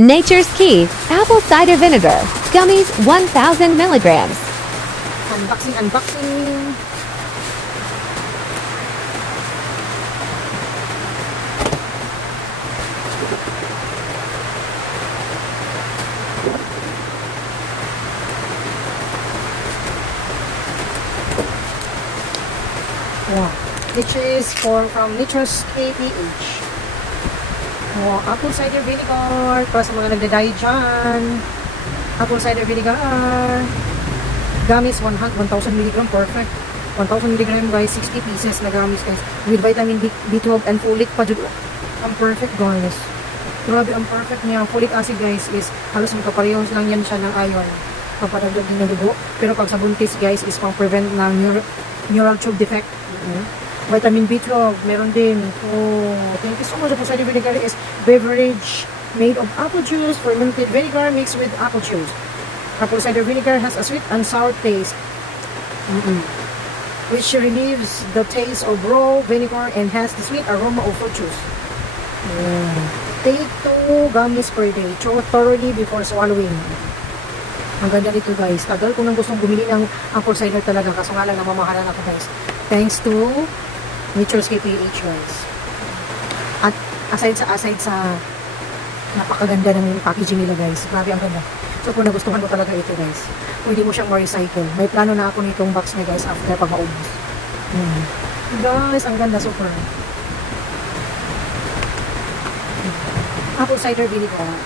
Nature's KEY Apple Cider Vinegar. Gummies 1,000 milligrams. Unboxing, unboxing. Wow. Which is from Nature's KPH. Wow, apple cider vinegar. Para sa mga nagda-diet dyan. Apple cider vinegar. Gummies 1,000 mg. Perfect. 1,000 mg guys. 60 pieces na gummies guys. With vitamin B12 and folic pa dyan. Ang perfect guys. Grabe ang perfect niya. Folic acid guys is halos magkaparehos lang yan siya ng iron. Papadagdag din ng dugo. Pero pag sa buntis guys is pang prevent ng neural tube defect. Vitamin B12, meron din. Oh, thank you so much. Apple cider vinegar is beverage made of apple juice, fermented vinegar mixed with apple juice. Apple cider vinegar has a sweet and sour taste, which relieves the taste of raw vinegar and has the sweet aroma of fruit juice. Take 2 gummies per day. Chew thoroughly before swallowing. Ang ganda nito guys. Tagal ko nang gustong bumili ng apple cider talaga. Kaso nga lang namamahalan ako guys. Thanks to Nature's KPH guys. At aside sa napakaganda ng packaging nila guys. Grabe ang ganda. So kung nagustuhan mo talaga ito guys, pwede mo siyang ma-recycle. May plano na ako nitong box niya guys after pag maubos. Guys, ang ganda super. Apple cider vinegar.